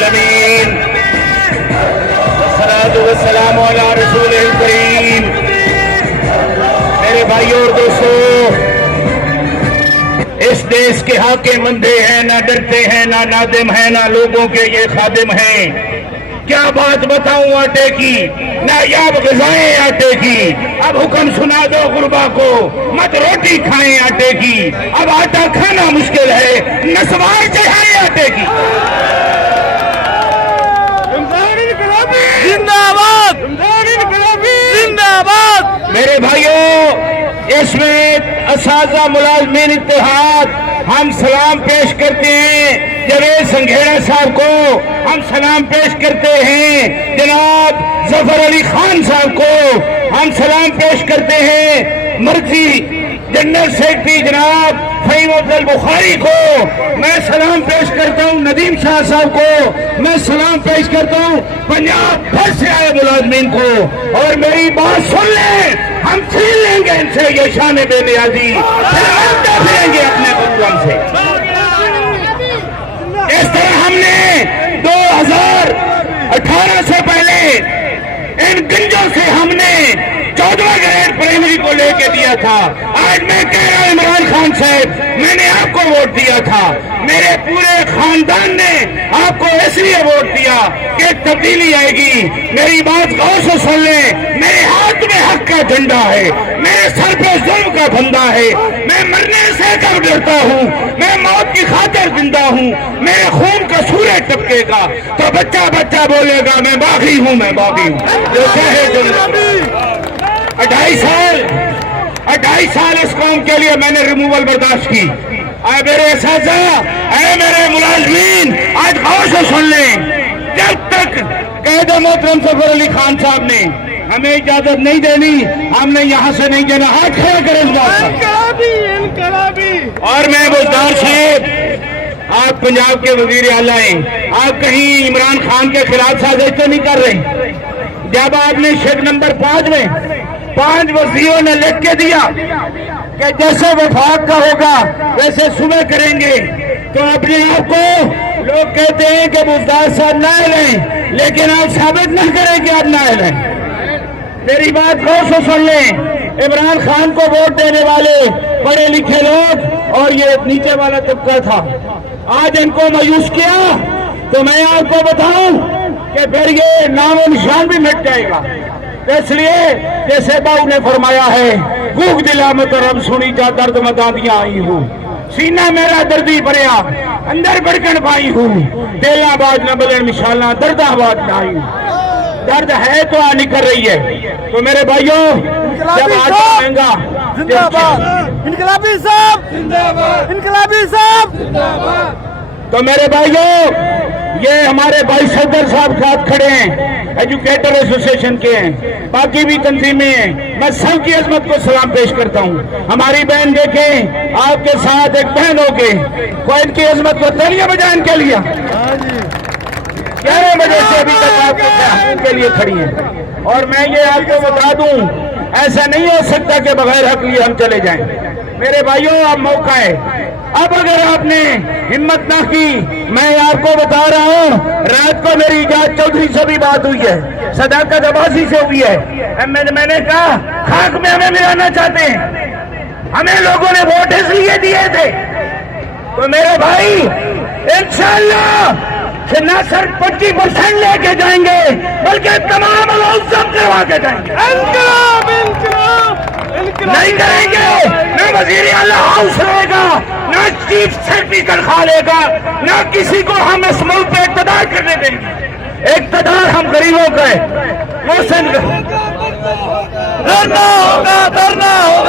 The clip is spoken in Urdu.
العالمین والصلاة والسلام علی رسول کریم. میرے بھائیوں اور دوستوں، اس دیش کے حاکم اندھے ہیں، نہ ڈرتے ہیں، نہ نادم ہیں، نہ لوگوں کے یہ خادم ہیں. کیا بات بتاؤں آٹے کی، نایاب غذائیں آٹے کی. اب حکم سنا دو غربا کو، مت روٹی کھائیں آٹے کی. اب آٹا کھانا مشکل ہے، نسوار چڑھائیں آٹے کی. زندہ باد، زندہ باد. میرے بھائیوں، اس میں اساتذہ ملازمین اتحاد ہم سلام پیش کرتے ہیں. جاوید سنگھیڑا صاحب کو ہم سلام پیش کرتے ہیں. جناب ظفر علی خان صاحب کو ہم سلام پیش کرتے ہیں. مرکزی جنرل سیکرٹری جناب فہیم افضل بخاری کو میں سلام پیش کرتا ہوں. ندیم شاہ صاحب کو میں سلام پیش کرتا ہوں. پنجاب بھر سے آئے ملازمین کو. اور میری بات سن لیں، ہم چھین لیں گے ان سے یہ شان بے نیازی، پھریں گے اپنے بچوں سے. اس طرح ہم نے 2018 سے پہلے ان گنجوں سے ہم نے 14واں گریڈ پرائمری کو لے کے دیا تھا. آج میں کہہ رہا ہوں عمران خان صاحب، میں نے آپ کو ووٹ دیا تھا. میرے پورے خاندان نے آپ کو اس لیے ووٹ دیا کہ تبدیلی آئے گی. میری بات غور سے سن لیں، میرے ہاتھ میں حق کا جھنڈا ہے، میرے سر پہ ظلم کا دھندا ہے. میں مرنے سے کب ڈرتا ہوں، میں موت کی خاطر زندہ ہوں. میرے خون کا سورج ٹپکے گا تو بچہ بچہ بولے گا میں باغی ہوں، میں باغی ہوں. جو چاہے جو 2.5 سال اس قوم کے لیے میں نے ریموول برداشت کی. اے میرے اساتذہ، اے میرے ملازمین، آج غور سے سن لیں. جب تک قائد محترم ظفر علی خان صاحب نے ہمیں اجازت نہیں دینی، ہم نے یہاں سے نہیں دینا. ہاتھ کھڑا کریں اس بات پر. اور میں بزدار صاحب، آپ پنجاب کے وزیر اعلیٰ ہیں، آپ کہیں عمران خان کے خلاف سازش تو نہیں کر رہے؟ جب آپ نے شک نمبر 5 میں 5 وزیروں نے لکھ کے دیا کہ جیسے وفاق کا ہوگا ویسے صبح کریں گے، تو اپنے آپ کو لوگ کہتے ہیں کہ بزدار صاحب نائل ہیں، لیکن آپ ثابت نہ کریں کہ آپ نائل ہیں. میری بات غور سے سن لیں. عمران خان کو ووٹ دینے والے پڑھے لکھے لوگ اور یہ نیچے والا طبقہ تھا. آج ان کو مایوس کیا تو میں آپ کو بتاؤں کہ پھر یہ نام و نشان بھی مٹ جائے گا. اس لیے جیسے باؤ نے فرمایا ہے، گوگ دلا میں تو رب سنی جا درد مداندیاں آئی ہوں، سینہ میرا دردی بھریا اندر بڑکن پائی ہوں، دل آباد نہ بلن مشالہ درد آباد نہ آئی ہوں. درد ہے تو آ نکل رہی ہے. تو میرے بھائیوں، جب آج مہنگا انقلابی صاحب، انقلابی صاحب. تو میرے بھائیوں، یہ ہمارے بھائی صدر صاحب ساتھ کھڑے ہیں، ایجوکیٹر ایسوسی ایشن کے ہیں، باقی بھی تنظیمیں ہیں. میں سب کی عظمت کو سلام پیش کرتا ہوں. ہماری بہن دیکھیں، آپ کے ساتھ ایک بہن ہو کے کوئٹ کی عظمت کو تالیاں بجائیں ان کے لیے. 11 بجے سے ابھی تک آپ کے لیے کھڑی ہیں. اور میں یہ آپ کو بتا دوں، ایسا نہیں ہو سکتا کہ بغیر حق لیے ہم چلے جائیں. میرے بھائیوں، اب موقع ہے. اب اگر آپ نے ہمت نہ کی، میں آپ کو بتا رہا ہوں، رات کو میری اجاز چودھری سے بھی بات ہوئی ہے، صداقت عباسی سے ہوئی ہے. میں نے کہا خاک میں ہمیں ملانا چاہتے ہیں، ہمیں لوگوں نے ووٹ اس لیے دیے تھے. تو میرے بھائی، انشاءاللہ کہ نہ صرف 25% لے کے جائیں گے بلکہ تمام لوگ سب کروا کے جائیں گے. نہیں کریں گے، نہ وزیر اعلیٰ ہاؤس رہے گا، نہ چیف سیکرٹری تنخواہ لے گا، نہ کسی کو ہم اس ملک پہ اقتدار کرنے دیں گے. اقتدار ہم غریبوں کا ہے. محسن دھرنا ہوگا، دھرنا ہوگا.